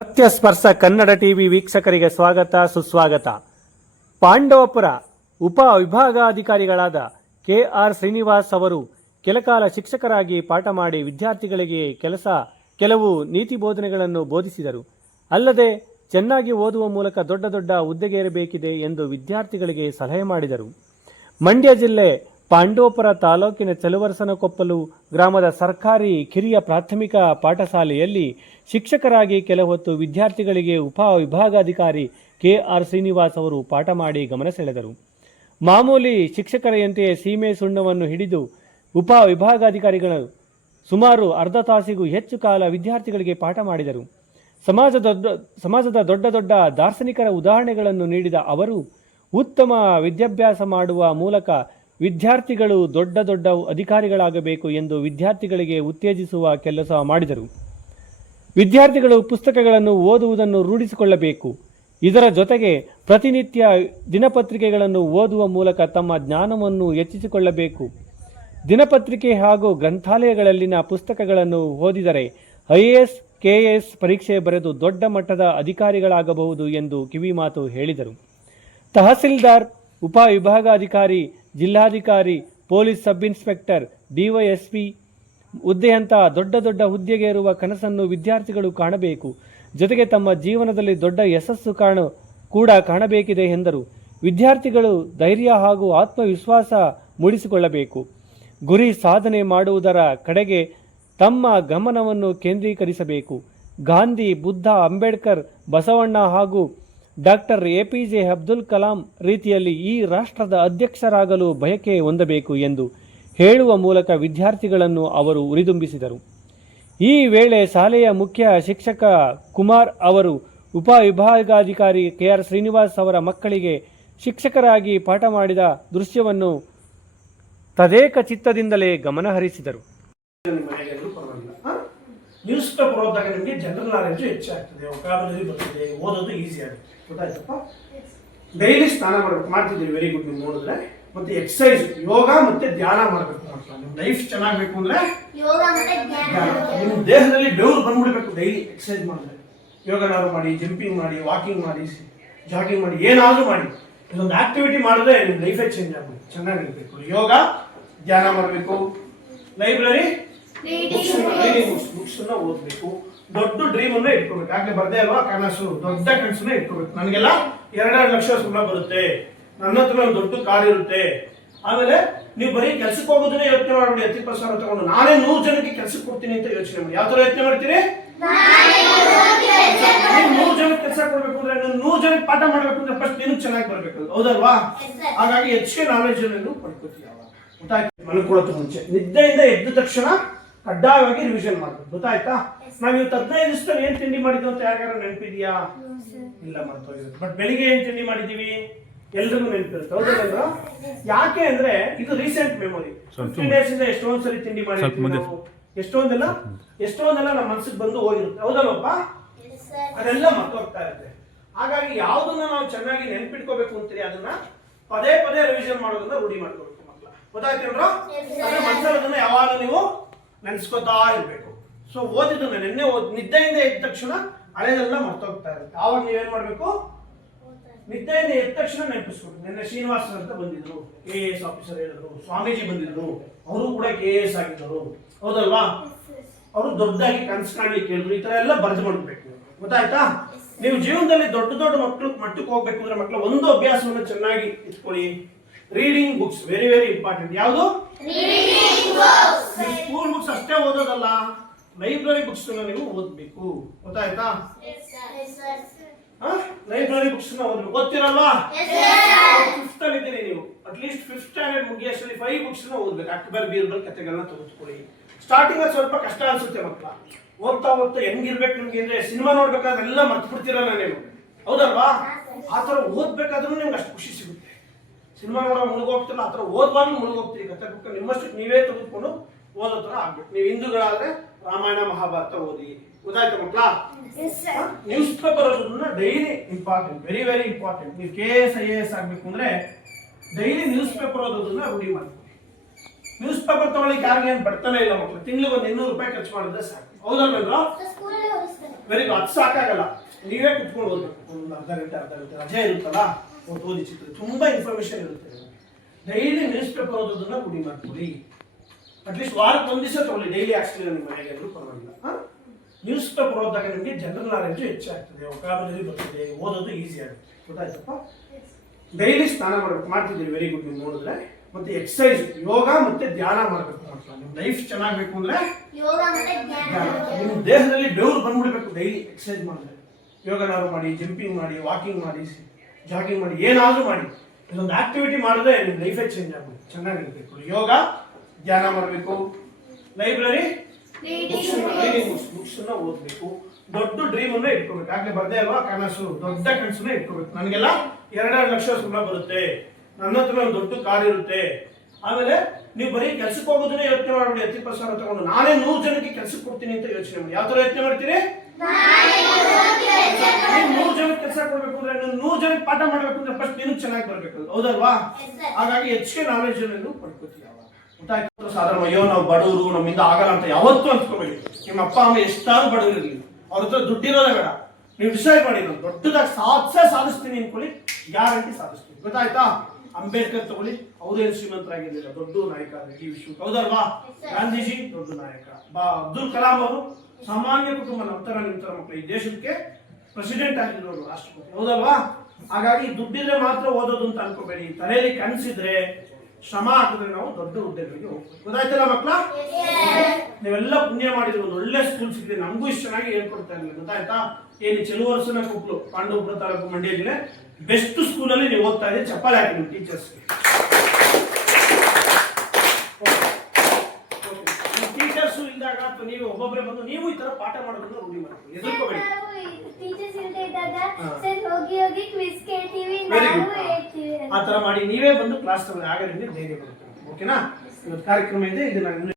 ಸತ್ಯಸ್ಪರ್ಶ Kannada TV ವೀಕ್ಷಕರಿಗೆ ಸ್ವಾಗತ ಸುಸ್ವಾಗತ. ಪಾಂಡವಪುರ ಉಪ ವಿಭಾಗಾಧಿಕಾರಿಗಳಾದ ಕೆಆರ್ ಶ್ರೀನಿವಾಸ್ ಅವರು ಕೆಲಕಾಲ ಶಿಕ್ಷಕರಾಗಿ ಪಾಠ ಮಾಡಿ ವಿದ್ಯಾರ್ಥಿಗಳಿಗೆ ಕೆಲವು ನೀತಿ ಬೋಧನೆಗಳನ್ನು ಬೋಧಿಸಿದರು. ಅಲ್ಲದೆ ಚೆನ್ನಾಗಿ ಓದುವ ಮೂಲಕ ದೊಡ್ಡ ದೊಡ್ಡ ಹುದ್ದೆಗೇರಬೇಕಿದೆ ಎಂದು ವಿದ್ಯಾರ್ಥಿಗಳಿಗೆ ಸಲಹೆ ಮಾಡಿದರು. ಮಂಡ್ಯ ಜಿಲ್ಲೆ ಪಾಂಡವಪುರ ತಾಲೂಕಿನ ಚಲುವರಸನಕೊಪ್ಪಲು ಗ್ರಾಮದ ಸರ್ಕಾರಿ ಕಿರಿಯ ಪ್ರಾಥಮಿಕ ಪಾಠಶಾಲೆಯಲ್ಲಿ ಶಿಕ್ಷಕರಾಗಿ ಕೆಲ ಹೊತ್ತು ವಿದ್ಯಾರ್ಥಿಗಳಿಗೆ ಉಪ ವಿಭಾಗಾಧಿಕಾರಿ ಕೆಆರ್ ಶ್ರೀನಿವಾಸ್ ಅವರು ಪಾಠ ಮಾಡಿ ಗಮನ ಸೆಳೆದರು. ಮಾಮೂಲಿ ಶಿಕ್ಷಕರೆಯಂತೆಯೇ ಸೀಮೆ ಸುಣ್ಣವನ್ನು ಹಿಡಿದು ಉಪ ವಿಭಾಗಾಧಿಕಾರಿಗಳು ಸುಮಾರು ಅರ್ಧ ತಾಸಿಗೂ ಹೆಚ್ಚು ಕಾಲ ವಿದ್ಯಾರ್ಥಿಗಳಿಗೆ ಪಾಠ ಮಾಡಿದರು. ಸಮಾಜದ ದೊಡ್ಡ ದೊಡ್ಡ ದಾರ್ಶನಿಕರ ಉದಾಹರಣೆಗಳನ್ನು ನೀಡಿದ ಅವರು ಉತ್ತಮ ವಿದ್ಯಾಭ್ಯಾಸ ಮಾಡುವ ಮೂಲಕ ವಿದ್ಯಾರ್ಥಿಗಳು ದೊಡ್ಡ ದೊಡ್ಡ ಅಧಿಕಾರಿಗಳಾಗಬೇಕು ಎಂದು ವಿದ್ಯಾರ್ಥಿಗಳಿಗೆ ಉತ್ತೇಜಿಸುವ ಕೆಲಸ ಮಾಡಿದರು. ವಿದ್ಯಾರ್ಥಿಗಳು ಪುಸ್ತಕಗಳನ್ನು ಓದುವುದನ್ನು ರೂಢಿಸಿಕೊಳ್ಳಬೇಕು. ಇದರ ಜೊತೆಗೆ ಪ್ರತಿನಿತ್ಯ ದಿನಪತ್ರಿಕೆಗಳನ್ನು ಓದುವ ಮೂಲಕ ತಮ್ಮ ಜ್ಞಾನವನ್ನು ಹೆಚ್ಚಿಸಿಕೊಳ್ಳಬೇಕು. ದಿನಪತ್ರಿಕೆ ಹಾಗೂ ಗ್ರಂಥಾಲಯಗಳಲ್ಲಿನ ಪುಸ್ತಕಗಳನ್ನು ಓದಿದರೆ IAS, KS ಪರೀಕ್ಷೆ ಬರೆದು ದೊಡ್ಡ ಮಟ್ಟದ ಅಧಿಕಾರಿಗಳಾಗಬಹುದು ಎಂದು ಕಿವಿಮಾತು ಹೇಳಿದರು. ತಹಸೀಲ್ದಾರ್, ಉಪ ವಿಭಾಗಾಧಿಕಾರಿ, ಜಿಲ್ಲಾಧಿಕಾರಿ, ಪೊಲೀಸ್ ಸಬ್ ಇನ್ಸ್ಪೆಕ್ಟರ್, DYSP ಹುದ್ದೆಯಂತಹ ದೊಡ್ಡ ದೊಡ್ಡ ಹುದ್ದೆಗೇರುವ ಕನಸನ್ನು ವಿದ್ಯಾರ್ಥಿಗಳು ಕಾಣಬೇಕು. ಜೊತೆಗೆ ತಮ್ಮ ಜೀವನದಲ್ಲಿ ದೊಡ್ಡ ಯಶಸ್ಸು ಕೂಡ ಕಾಣಬೇಕಿದೆ ಎಂದರು. ವಿದ್ಯಾರ್ಥಿಗಳು ಧೈರ್ಯ ಹಾಗೂ ಆತ್ಮವಿಶ್ವಾಸ ಮೂಡಿಸಿಕೊಳ್ಳಬೇಕು. ಗುರಿ ಸಾಧನೆ ಮಾಡುವುದರ ಕಡೆಗೆ ತಮ್ಮ ಗಮನವನ್ನು ಕೇಂದ್ರೀಕರಿಸಬೇಕು. ಗಾಂಧಿ, ಬುದ್ಧ, ಅಂಬೇಡ್ಕರ್, ಬಸವಣ್ಣ ಹಾಗೂ ಡಾಕ್ಟರ್ APJ ಅಬ್ದುಲ್ ಕಲಾಂ ರೀತಿಯಲ್ಲಿ ಈ ರಾಷ್ಟ್ರದ ಅಧ್ಯಕ್ಷರಾಗಲು ಬಯಕೆ ಹೊಂದಬೇಕು ಎಂದು ಹೇಳುವ ಮೂಲಕ ವಿದ್ಯಾರ್ಥಿಗಳನ್ನು ಅವರು ಉರಿದುಂಬಿಸಿದರು. ಈ ವೇಳೆ ಶಾಲೆಯ ಮುಖ್ಯ ಶಿಕ್ಷಕ ಕುಮಾರ್ ಅವರು ಉಪ ವಿಭಾಗಾಧಿಕಾರಿ KR ಶ್ರೀನಿವಾಸ್ ಅವರ ಮಕ್ಕಳಿಗೆ ಶಿಕ್ಷಕರಾಗಿ ಪಾಠ ಮಾಡಿದ ದೃಶ್ಯವನ್ನು ತದೇಕ ಚಿತ್ತದಿಂದಲೇ ಗಮನಹರಿಸಿದರು. ನ್ಯೂಸ್ ಪೇಪರ್ ಓದಿದಾಗ ನಿಮಗೆ ಜನರಲ್ ನಾಲೆಜ್ ಹೆಚ್ಚಾಗ್ತದೆ, ವೊಕಾಬುಲರಿ ಬರ್ತದೆ, ಓದೋದು ಈಸಿ ಆಗುತ್ತೆ. ಗೊತ್ತಾಯ್ತಪ್ಪ? ಡೈಲಿ ಸ್ನಾನ ಮಾಡ್ತಿದ್ದೀವಿ, ವೆರಿ ಗುಡ್. ನೀವು ನೋಡಿದ್ರೆ ಮತ್ತೆ ಎಕ್ಸಸೈಸ್, ಯೋಗ ಮತ್ತೆ ಧ್ಯಾನ ಮಾಡಬೇಕು. ನಿಮ್ಮ ಲೈಫ್ ಚೆನ್ನಾಗಬೇಕು ಅಂದ್ರೆ ನಿಮ್ಮ ದೇಹದಲ್ಲಿ ಬೆವರು ಬಂದ್ಬಿಡ್ಬೇಕು. ಡೈಲಿ ಎಕ್ಸಸೈಸ್ ಮಾಡಿದ್ರೆ, ಯೋಗನಾದ್ರು ಮಾಡಿ, ಜಂಪಿಂಗ್ ಮಾಡಿ, ವಾಕಿಂಗ್ ಮಾಡಿ, ಜಾಗಿಂಗ್ ಮಾಡಿ, ಏನಾದರೂ ಮಾಡಿ, ಇದೊಂದು ಆಕ್ಟಿವಿಟಿ ಮಾಡಿದ್ರೆ ನಿಮ್ಮ ಲೈಫೇ ಚೇಂಜ್ ಆಗ್ಬೇಕು, ಚೆನ್ನಾಗಿರ್ಬೇಕು. ಯೋಗ, ಧ್ಯಾನ ಮಾಡಬೇಕು, ಲೈಬ್ರರಿ ಬುಕ್ಸ್ ಓದ್ಬೇಕು, ದೊಡ್ಡ ಡ್ರೀಮ್ ಅನ್ನ ಇಟ್ಕೋಬೇಕು. ಯಾಕೆ ಬರ್ದೇ ಅಲ್ವಾ ಕನಸು, ದೊಡ್ಡ ಕನಸನ್ನ ಇಟ್ಕೋಬೇಕು. ನನಗೆಲ್ಲ 2 ಲಕ್ಷ ಸಂಬಳ ಬರುತ್ತೆ, ನನ್ನ ಹತ್ರ ಒಂದು ದೊಡ್ಡ ಕಾರ್ ಇರುತ್ತೆ. ಆಮೇಲೆ ನೀವು ಬರೀ ಕೆಲ್ಸಕ್ಕೆ ಹೋಗೋದನ್ನೇ ಯೋಚನೆ ಮಾಡ್ಬಿಡಿ. 10% ತಗೊಂಡು ನಾನೇ 100 ಜನಕ್ಕೆ ಕೆಲ್ಸಕ್ಕೆ ಕೊಡ್ತೀನಿ ಅಂತ ಯೋಚನೆ ಮಾಡಿ. ಯಾವ ತರ ಯೋಚನೆ ಮಾಡ್ತೀರಿ? 100 ಜನಕ್ಕೆ ಕೆಲಸ ಕೊಡ್ಬೇಕು ಅಂದ್ರೆ, 100 ಜನಕ್ಕೆ ಪಾಠ ಮಾಡ್ಬೇಕು ಅಂದ್ರೆ ಫಸ್ಟ್ ನಿನಗೆ ಚೆನ್ನಾಗಿ ಬರ್ಬೇಕು, ಹೌದಲ್ವಾ? ಹಾಗಾಗಿ ಹೆಚ್ಚಿಗೆ ನಾಲೆಜ್ ಅನ್ನು ಪಡ್ಕೋತೀವಿ. ಗೊತ್ತಾಯ್ತು? ಮಲ್ಕೊಳ್ಳೋದು ಮುಂಚೆ ನಿದ್ದೆಯಿಂದ ಎದ್ದ ತಕ್ಷಣ ಕಡ್ಡಾಯವಾಗಿ ರಿವಿಷನ್ ಮಾಡ್ಬೇಕು. ಗೊತ್ತಾಯ್ತಾ? ನಾವ್ ಇವತ್ತು 15 ದಿವಸದಲ್ಲಿ ಏನ್ ತಿಂಡಿ ಮಾಡಿದ್ವಿ ಅಂತ ಯಾರು ನೆನಪಿದ್ಯಾ? ಇಲ್ಲ, ಮರ್ತೋಗಿರುತ್ತೆ. ಬಟ್ ಬೆಳಿಗ್ಗೆ ಏನ್ ತಿಂಡಿ ಮಾಡಿದೀವಿ ಎಲ್ರಿಗೂ ನೆನಪಿರುತ್ತೆ, ಹೌದಲ್ವಾ? ಯಾಕೆ ಅಂದ್ರೆ ಇದು ರೀಸೆಂಟ್ ಮೆಮೊರಿ. 15 ಡೇಸ್ ಇಂದ ಎಷ್ಟೊಂದ್ ಸರಿ ತಿಂಡಿ ಮಾಡಿದ್ವಿ, ಎಷ್ಟೊಂದೆಲ್ಲ ನಮ್ಮ ಮನಸ್ಸಿಗೆ ಬಂದು ಹೋಗಿರುತ್ತೆ, ಹೌದಲ್ವಪ್ಪ? ಅದೆಲ್ಲ ಮರ್ತೋಗ್ತಾ ಇರುತ್ತೆ. ಹಾಗಾಗಿ ಯಾವ್ದನ್ನ ನಾವು ಚೆನ್ನಾಗಿ ನೆನ್ಪಿಟ್ಕೋಬೇಕು ಅಂತೀರಿ ಅದನ್ನ ಪದೇ ಪದೇ ರಿವಿಷನ್ ಮಾಡೋದನ್ನ ರೂಢಿ ಮಾಡ್ಕೋಬೇಕು ಮಕ್ಕಳ. ಗೊತ್ತಾಯ್ತೇನ್ರ? ಮನಸ್ಸನ್ನ ಯಾವಾಗ ನೀವು ನೆನ್ಸ್ಕೊತಾ ಇರ್ಬೇಕು. ಸೊ ಓದಿದ್ದನ್ನ ನಿದ್ದೆಯಿಂದ ಎದ್ದ ತಕ್ಷಣ ಹಳೆದೆಲ್ಲ ಮರ್ತೋಗ್ತಾ ಇರುತ್ತೆ. ಆವಾಗ ನೀವೇನ್ ಮಾಡ್ಬೇಕು? ನಿದ್ದೆಯಿಂದ ಎದ್ದ ತಕ್ಷಣ ನೆನಪಿಸ್ಬೇಕು. ನಿನ್ನೆ ಶ್ರೀನಿವಾಸ್ ಅಂತ ಬಂದಿದ್ರು, KAS ಆಫೀಸರ್ ಹೇಳಿದ್ರು, ಸ್ವಾಮೀಜಿ ಬಂದಿದ್ರು, ಅವರು ಕೂಡ KAS ಆಗಿದ್ದರು, ಹೌದಲ್ವಾ? ಅವರು ದೊಡ್ಡದಾಗಿ ಕನಸು ಕಾಣ್ಲಿಕ್ಕೆ ಹೇಳಿದ್ರು. ಈ ತರ ಎಲ್ಲ ಬರ್ದು ಮಾಡ್ಬೇಕು. ಗೊತ್ತಾಯ್ತಾ? ನೀವು ಜೀವನದಲ್ಲಿ ದೊಡ್ಡ ದೊಡ್ಡ ಮಟ್ಟಕ್ಕೆ ಹೋಗ್ಬೇಕು ಅಂದ್ರೆ ಮಕ್ಕಳ ಒಂದು ಅಭ್ಯಾಸವನ್ನು ಚೆನ್ನಾಗಿ ಇಟ್ಕೊಳ್ಳಿ. Reading books very very important. ಯಾವುದು? ಸ್ಕೂಲ್ ಬುಕ್ಸ್ ಅಷ್ಟೇ ಓದೋದಲ್ಲ, ಲೈಬ್ರರಿ ಬುಕ್ಸ್ ನೀವು ಓದ್ಬೇಕು. ಗೊತ್ತಾಯ್ತಾ? ಲೈಬ್ರರಿ ಬುಕ್ಸ್ ಓದ್ಬೇಕು. ಓದ್ತಿರಲ್ವಾ? 5th ಅಲ್ಲಿ ಇದ್ದೀರಿ ನೀವು, ಅಟ್ಲೀಸ್ಟ್ 5th ಸ್ಟ್ಯಾಂಡರ್ಡ್ ಮುಗಿಯೋಷ್ಟರಲ್ಲಿ 5 ಬುಕ್ಸ್ ಓದ್ಬೇಕು. ಅಕ್ಬರ್ ಬೀರ್ಬಲ್ ಕಥೆಗಳನ್ನ ತೆಗೆದುಕೊಳ್ಳಿ. ಸ್ಟಾರ್ಟಿಂಗ್ ಅಲ್ಲಿ ಸ್ವಲ್ಪ ಕಷ್ಟ ಅನ್ಸುತ್ತೆ ಮಕ್ಕಳ. ಓದ್ತಾ ಹೆಂಗಿರ್ಬೇಕು ನಿಮ್ಗೆ ಅಂದ್ರೆ, ಸಿನಿಮಾ ನೋಡ್ಬೇಕಾದ್ರೆ ಎಲ್ಲ ಮರ್ತು ಬಿಡ್ತಿರಲ್ಲ ನೀವು, ಹೌದಲ್ವಾ? ಆತರ ಓದ್ಬೇಕಾದ್ರೂ ನಿಮ್ಗೆ ಅಷ್ಟು ಖುಷಿ ಸಿಗುತ್ತೆ. ಸಿನಿಮಾ ನೋಡೋ ಮುಳುಗೋಗ್ತಿಲ್ಲ, ಆ ಥರ ಓದ್ವಾಗ್ಲೂ ಮುಳುಗೋಗ್ತೀರಿ. ಕಥೆ ಬುಕ್ ನಿಮ್ಮಷ್ಟಕ್ಕೆ ನೀವೇ ತೆಗೆದುಕೊಂಡು ಓದೋ ಥರ ಆಗ್ಬೇಕು. ನೀವು ಹಿಂದೂಗಳಾದ್ರೆ ರಾಮಾಯಣ, ಮಹಾಭಾರತ ಓದಿ. ಗೊತ್ತಾಯ್ತಾ ಮಕ್ಕಳ? ನ್ಯೂಸ್ ಪೇಪರ್ ಓದೋದನ್ನ daily important, very very important. ನೀವು KAS IAS ಆಗ್ಬೇಕು ಅಂದ್ರೆ ಡೈಲಿ ನ್ಯೂಸ್ ಪೇಪರ್ ಓದೋದನ್ನ ರೂಢಿ ಮಾಡ್ತೀವಿ. ನ್ಯೂಸ್ ಪೇಪರ್ ತಗೊಳ್ಳಿಕ್ಕೆ ಯಾರಿಗೆ ಏನು ಬರ್ತಾನೆ ಇಲ್ಲ ಮಕ್ಕಳು. ತಿಂಗಳಿಗೆ ಒಂದು 200 ರೂಪಾಯಿ ಖರ್ಚು ಮಾಡಿದ್ರೆ ಸಾಕು. ಹೌದಲ್ವೇನ್ರೋ? Very good. ಅದು ಸಾಕಾಗಲ್ಲ, ನೀವೇ ಕುತ್ಕೊಂಡು ಓದ್ಬೇಕು. ಒಂದು ಅರ್ಧ ಗಂಟೆ ರಜೆ ಇರುತ್ತಲ್ಲ, ಓದಿ ಚಿತ್ರ ತುಂಬಾ ಇನ್ಫಾರ್ಮೇಶನ್ ಇರುತ್ತೆ. ಡೈಲಿ ನ್ಯೂಸ್ ಪೇಪರ್ ಓದೋದನ್ನ ರೂಢಿ ಮಾಡ್ಕೊಳ್ಳಿ. ಅಟ್ಲೀಸ್ಟ್ ವಾರಕ್ಕೆ ಒಂದು ದಿವಸ ತಗೊಳ್ಳಿ. ಡೈಲಿ ಆಕ್ಚುಲಿ ನಿಮ್ಮ ಮನೆಗೆ ಎಲ್ಲರೂ ಪರವಾಗಿಲ್ಲ. ನ್ಯೂಸ್ ಪೇಪರ್ ಓದಿದಾಗ ನಿಮಗೆ ಜನರಲ್ ನಾಲೆಜ್ ಹೆಚ್ಚಾಗ್ತದೆ, ವೊಕಾಬುಲರಿ ಬರ್ತದೆ, ಓದೋದು ಈಸಿ ಆಗುತ್ತೆ. ಗೊತ್ತಾಯ್ತಪ್ಪ? ಡೈಲಿ ಸ್ನಾನ ಮಾಡ್ಬೇಕು. ಮಾಡ್ತಿದ್ದೀರಿ, ವೆರಿ ಗುಡ್. ನೀವು ನೋಡಿದ್ರೆ ಮತ್ತೆ ಎಕ್ಸಸೈಸ್, ಯೋಗ ಮತ್ತೆ ಧ್ಯಾನ ಮಾಡಬೇಕು. ನಿಮ್ಮ ಲೈಫ್ ಚೆನ್ನಾಗಬೇಕು ಅಂದ್ರೆ ನಿಮ್ಮ ದೇಹದಲ್ಲಿ ಬೆವರು ಬಂದ್ಬಿಡ್ಬೇಕು. ಡೈಲಿ ಎಕ್ಸಸೈಸ್ ಮಾಡಿದ್ರೆ, ಯೋಗನಾದ್ರು ಮಾಡಿ, ಜಂಪಿಂಗ್ ಮಾಡಿ, ವಾಕಿಂಗ್ ಮಾಡಿ, ಜಾಗಿಂಗ್ ಮಾಡಿ, ಏನಾದ್ರೂ ಮಾಡಿ, ಇದೊಂದು ಆಕ್ಟಿವಿಟಿ ಮಾಡಿದ್ರೆ ನಿಮ್ಮ ಲೈಫೇ ಚೇಂಜ್ ಆಗ್ಬೇಕು, ಚೆನ್ನಾಗಿರ್ಬೇಕು. ಯೋಗ, ಧ್ಯಾನ ಮಾಡಬೇಕು, ಲೈಬ್ರರಿ ಬುಕ್ಸ್ ಓದ್ಬೇಕು, ದೊಡ್ಡ ಡ್ರೀಮ್ ಅನ್ನ ಇಟ್ಕೋಬೇಕು. ಆಗ್ಲೇ ಬರ್ದೇ ಅಲ್ವಾ ಕನಸು, ದೊಡ್ಡ ಕನಸನ್ನ ಇಟ್ಕೋಬೇಕು. ನನಗೆಲ್ಲ 2 ಲಕ್ಷ ಸಂಬಳ ಬರುತ್ತೆ, ನನ್ನ ಹತ್ರ ಒಂದು ದೊಡ್ಡ ಕಾರ್ ಇರುತ್ತೆ. ಆಮೇಲೆ ನೀವು ಬರೀ ಕೆಲ್ಸಕ್ಕೆ ಹೋಗೋದನ್ನೇ ಯೋಚನೆ ಮಾಡ್ಬಿಡಿ. 10% ತಗೊಂಡು ನಾನೇ 100 ಜನಕ್ಕೆ ಕೆಲ್ಸಕ್ಕೆ ಕೊಡ್ತೀನಿ ಅಂತ ಯೋಚನೆ ಮಾಡಿ. ಯಾವ ತರ ಯೋಚನೆ ಮಾಡ್ತೀರಿ? ನೀವು 100 ಜನಕ್ಕೆ ಕೆಲಸ ಕೊಡ್ಬೇಕು ಅಂದ್ರೆ, 100 ಜನಕ್ಕೆ ಪಾಠ ಮಾಡ್ಬೇಕು ಅಂದ್ರೆ ಫಸ್ಟ್ ನಿನಗೆ ಚೆನ್ನಾಗಿ ಬರ್ಬೇಕು. ಹೌದಲ್ವಾ? ಹಾಗಾಗಿ ಹೆಚ್ಚಿಗೆ ನಾಲೆಜ್ ಅನ್ನು ಪಡ್ಕೋತೀವಿ. ಗೊತ್ತಾಯ್ತು? ಸಾಧಾರಣ ಅಯ್ಯೋ ನಾವು ಬಡವರು, ನಮ್ಮಿಂದ ಆಗಲ್ಲ ಅಂತ ಯಾವತ್ತೂ ಅನ್ಸ್ಕೋಬೇಡಿ. ನಿಮ್ಮ ಅಪ್ಪ ಅಮ್ಮ ಎಷ್ಟಾದ್ರೂ ಬಡವರು ಇರಲಿ, ಅವ್ರ ಹತ್ರ ದುಡ್ಡಿರೋದೇ ಬೇಡ. ನೀವು ಡಿಸೈಡ್ ಮಾಡಿ, ನಾನು ದೊಡ್ಡದಾಗಿ ಸಾಧಿಸ್ತೀನಿ ಅನ್ಕೊಳ್ಳಿ, ಗ್ಯಾರಂಟಿ ಸಾಧಿಸ್ತೀನಿ. ಗೊತ್ತಾಯ್ತಾ? ಅಂಬೇಡ್ಕರ್ ತಗೊಳ್ಳಿ, ಅವ್ರೇನು ಶ್ರೀಮಂತರಾಗಿರ್ಲಿಲ್ಲ, ದೊಡ್ಡ ನಾಯಕ ಇಡೀ ವಿಶ್ವಕ್ಕೆ. ಹೌದಲ್ವಾ? ಗಾಂಧೀಜಿ ದೊಡ್ಡ ನಾಯಕ. ಅಬ್ದುಲ್ ಕಲಾಂ ಅವರು ಸಾಮಾನ್ಯ ಕುಟುಂಬ, ನಂತರ ನಿಂತರ ಮಕ್ಕಳು, ಈ ದೇಶಕ್ಕೆ ಪ್ರೆಸಿಡೆಂಟ್ ಆಗಿರೋರು, ರಾಷ್ಟ್ರಪತಿ. ಹೌದಲ್ವಾ? ಹಾಗಾಗಿ ದುಡ್ಡಿದ್ರೆ ಮಾತ್ರ ಓದೋದು ಅಂತ ಅನ್ಕೋಬೇಡಿ. ತಲೆಯಲ್ಲಿ ಕನಸಿದ್ರೆ, ಶ್ರಮ ಹಾಕಿದ್ರೆ ನಾವು ದೊಡ್ಡ ಹುದ್ದೆಗಳಿಗೆ ಹೋಗ್ತೀವಿ. ಗೊತ್ತಾಯ್ತಲ್ಲ ಮಕ್ಕಳ? ನೀವೆಲ್ಲ ಪುಣ್ಯ ಮಾಡಿದ್ರೆ ಒಂದು ಒಳ್ಳೆ ಸ್ಕೂಲ್ ಸಿಕ್ಕಿದೆ. ನಮಗೂ ಇಷ್ಟು ಚೆನ್ನಾಗಿ ಹೇಳ್ಕೊಡ್ತಾ ಇರಲಿಲ್ಲ. ಗೊತ್ತಾಯ್ತಾ? ಏನು ಚೆಲುವ ವರ್ಷನ ಕೊಪ್ಪಳು, ಪಾಂಡವಪುರ ತಾಲೂಕು, ಮಂಡ್ಯ ಜಿಲ್ಲೆ ಬೆಸ್ಟ್ ಸ್ಕೂಲಲ್ಲಿ ನೀವು ಓದ್ತಾ ಇದ್ದೀರಿ. ಚಪ್ಪಾಳೆ ಹಾಕಿ ನಿಮ್ಮ ಟೀಚರ್ಸ್ಗೆ. ಟೀಚರ್ಸ್ ಇದ್ದಾಗ ಅಥವಾ ನೀವು ಒಬ್ಬೊಬ್ಬರೇ ಬಂದು ನೀವು ಈ ತರ ಪಾಠ ಮಾಡೋದನ್ನ ರೂಢಿ ಮಾಡ್ತೀವಿ. ಎದುರ್ಕೋಬೇಡಿ. ಆ ತರ ಮಾಡಿ ನೀವೇ ಬಂದು ಕ್ಲಾಸ್ ತಗೊಂಡು ಆಗ ನಿಮಗೆ ಧೈರ್ಯ ಬರುತ್ತೆ. ಓಕೆನಾ? ಇವತ್ತು ಕಾರ್ಯಕ್ರಮ ಇದೆ, ಇದನ್ನ